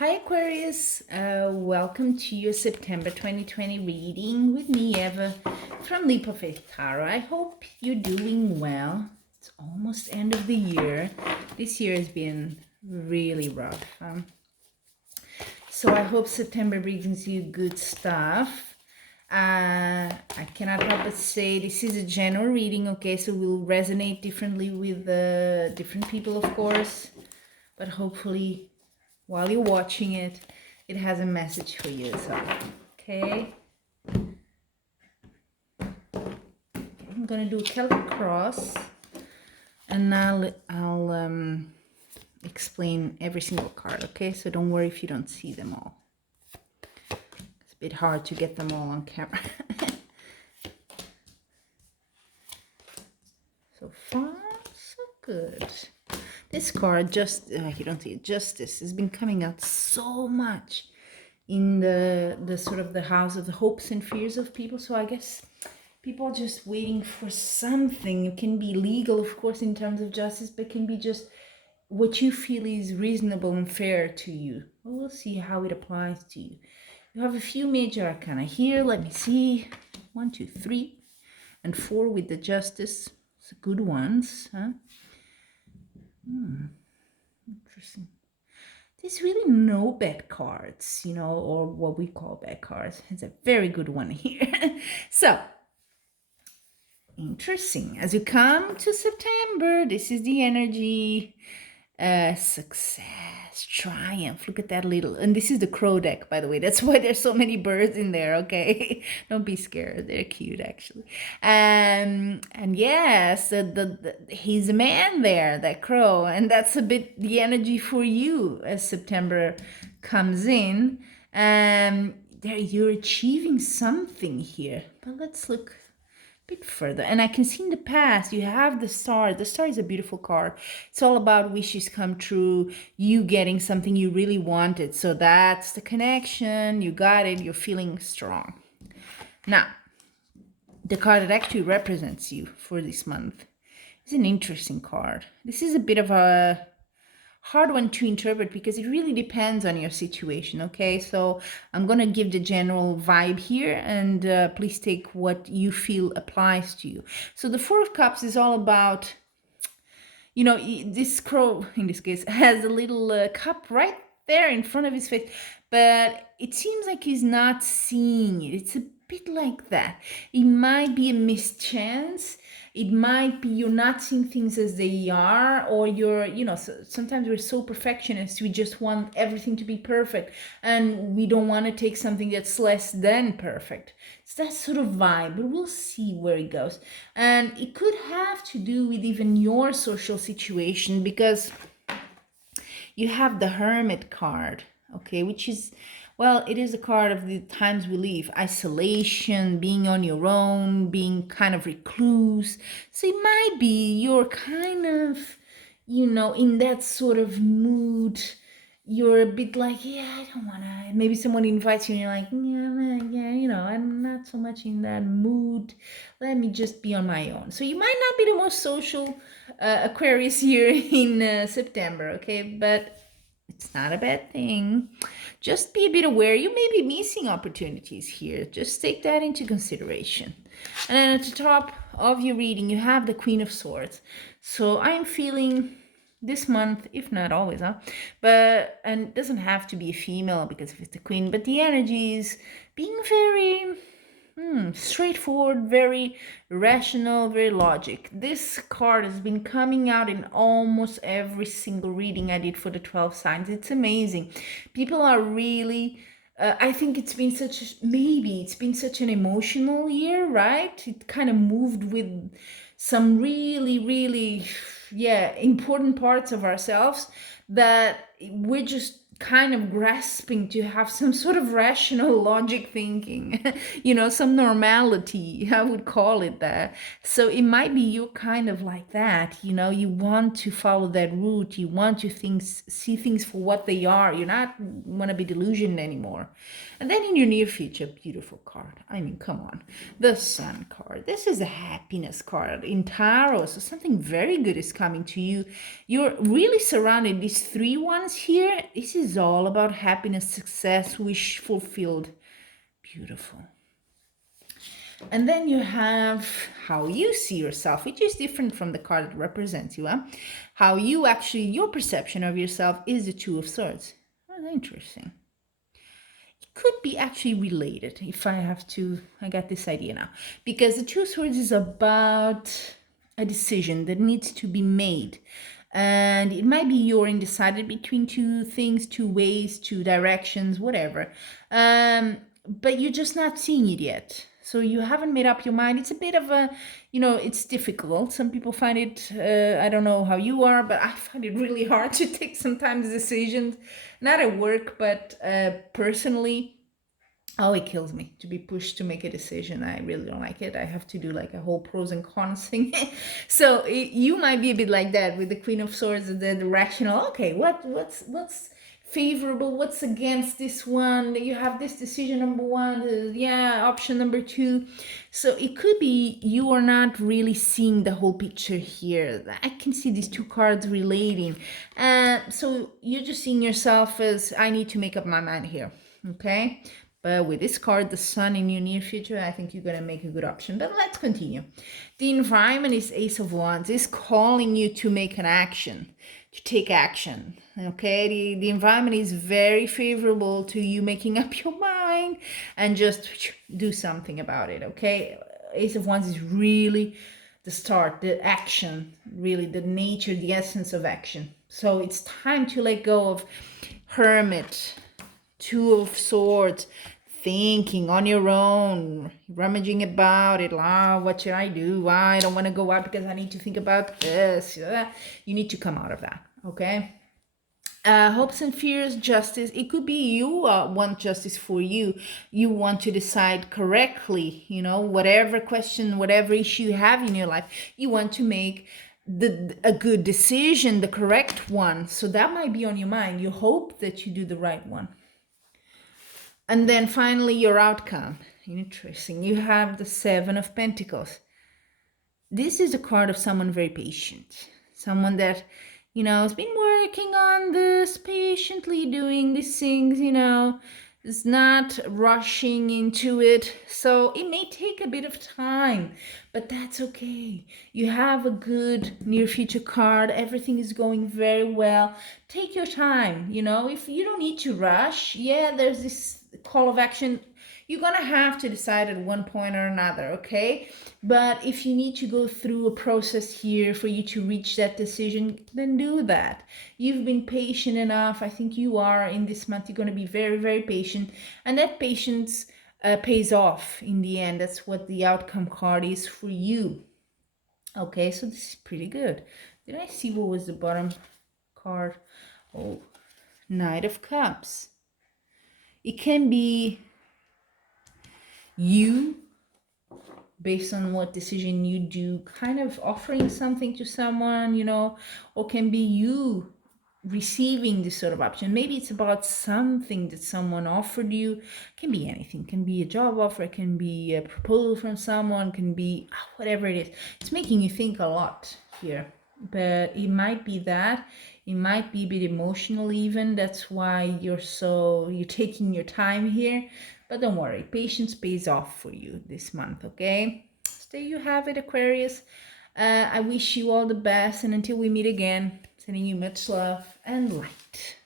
Hi Aquarius, welcome to your September 2020 reading with me, Eva, from Leap of Faith Tarot. I hope you're doing well. It's almost end of the year. This year has been really rough. So I hope September brings you good stuff. I cannot help but say this is a general reading, okay? So we'll resonate differently with different people, of course. But hopefully while you're watching it, it has a message for you. So, okay. I'm gonna do a Celtic cross, and now I'll explain every single card. Okay, so don't worry if you don't see them all. It's a bit hard to get them all on camera. So far, so good. This card, you don't see it, Justice, has been coming out so much in the sort of the house of the hopes and fears of people. So I guess people are just waiting for something. It can be legal, of course, in terms of justice, but it can be just what you feel is reasonable and fair to you. Well, we'll see how it applies to you. You have a few major arcana here. Let me see. 1, 2, 3, and 4 with the Justice. It's good ones, huh? Interesting. There's really no bad cards, or what we call bad cards. It's a very good one here. So, interesting. As you come to September, this is the energy. Success, triumph. Look at that little, and this is the crow deck, by the way. That's why there's so many birds in there. Okay, don't be scared. They're cute, actually. And yes, he's a man there, that crow, and that's a bit the energy for you as September comes in. There you're achieving something here. But let's look bit further, and I can see in the past you have the Star. The Star is a beautiful card. It's all about wishes come true, you getting something you really wanted. So that's the connection. You got it. You're feeling strong. Now, the card that actually represents you for this month is an interesting card. This is a bit of a hard one to interpret because it really depends on your situation. Okay, so I'm gonna give the general vibe here, and please take what you feel applies to you. So the Four of Cups is all about, this crow in this case has a little cup right there in front of his face, but it seems like he's not seeing it. It's a bit like that. It might be a mischance. It might be you're not seeing things as they are, or you're, sometimes we're so perfectionists. We just want everything to be perfect, and we don't want to take something that's less than perfect. It's that sort of vibe, but we'll see where it goes. And it could have to do with even your social situation, because you have the Hermit card, okay, which is, well, it is a card of the times we live. Isolation, being on your own, being kind of recluse. So it might be you're kind of, in that sort of mood. You're a bit like, yeah, I don't want to. Maybe someone invites you and you're like, yeah, I'm not so much in that mood. Let me just be on my own. So you might not be the most social Aquarius here in September, okay? But it's not a bad thing. Just be a bit aware. You may be missing opportunities here. Just take that into consideration. And then at the top of your reading, you have the Queen of Swords. So I'm feeling this month, if not always, and it doesn't have to be a female because if it's the queen, but the energy is being very straightforward, very rational, very logic. This card has been coming out in almost every single reading I did for the 12 signs. It's amazing. People are really, I think it's been such an emotional year, right? It kind of moved with some really, really, important parts of ourselves that we're just kind of grasping to have some sort of rational logic thinking, some normality, I would call it that. So it might be you're kind of like that, you want to follow that route, you want to see things for what they are, you're not want to be delusioned anymore. And then in your near future, beautiful card. I mean, come on, the Sun card. This is a happiness card in tarot, so something very good is coming to you. You're really surrounded. These 3 ones here, this is is all about happiness, success, wish fulfilled. Beautiful. And then you have how you see yourself, which is different from the card that represents you. How you actually, your perception of yourself is the Two of Swords. Oh, interesting. It could be actually related if I got this idea now. Because the Two of Swords is about a decision that needs to be made. And it might be you're undecided between two things, two ways, two directions, whatever. But you're just not seeing it yet. So you haven't made up your mind. It's a bit of a, it's difficult. Some people find it, I don't know how you are, but I find it really hard to take sometimes decisions, not at work, but personally. Oh, it kills me to be pushed to make a decision. I really don't like it. I have to do like a whole pros and cons thing. So you might be a bit like that with the Queen of Swords, the rational. Okay, what's favorable? What's against this one? You have this decision number one. Option number two. So it could be you are not really seeing the whole picture here. I can see these two cards relating. So you're just seeing yourself as, I need to make up my mind here. Okay. But with this card, the Sun in your near future, I think you're going to make a good option. But let's continue. The environment is Ace of Wands. It's calling you to make an action, to take action. Okay, the environment is very favorable to you making up your mind and just do something about it. Okay, Ace of Wands is really the start, the action, really the nature, the essence of action. So it's time to let go of Hermit, Two of Swords, thinking on your own, rummaging about it. What should I do? I don't want to go out because I need to think about this. You need to come out of that, okay? Hopes and fears, justice. It could be you want justice for you. You want to decide correctly, whatever question, whatever issue you have in your life, you want to make a good decision, the correct one. So that might be on your mind. You hope that you do the right one. And then finally, your outcome. Interesting. You have the Seven of Pentacles. This is a card of someone very patient. Someone that, has been working on this, patiently doing these things, is not rushing into it. So it may take a bit of time, but that's okay. You have a good near future card. Everything is going very well. Take your time, if you don't need to rush. Yeah, there's this call of action. You're gonna have to decide at one point or another, okay? But if you need to go through a process here for you to reach that decision, then do that. You've been patient enough. I think you are in this month. You're gonna be very, very patient, and that patience pays off in the end. That's what the outcome card is for you. Okay, so this is pretty good. Did I see what was the bottom card? Oh, Knight of Cups. It can be you, based on what decision you do, kind of offering something to someone, or can be you receiving this sort of option. Maybe it's about something that someone offered you. It can be anything. It can be a job offer. It can be a proposal from someone. It can be whatever it is. It's making you think a lot here. But it might be that. It might be a bit emotional even. That's why you're taking your time here. But don't worry, patience pays off for you this month, okay? So there you have it, Aquarius. I wish you all the best, and until we meet again, sending you much love and light.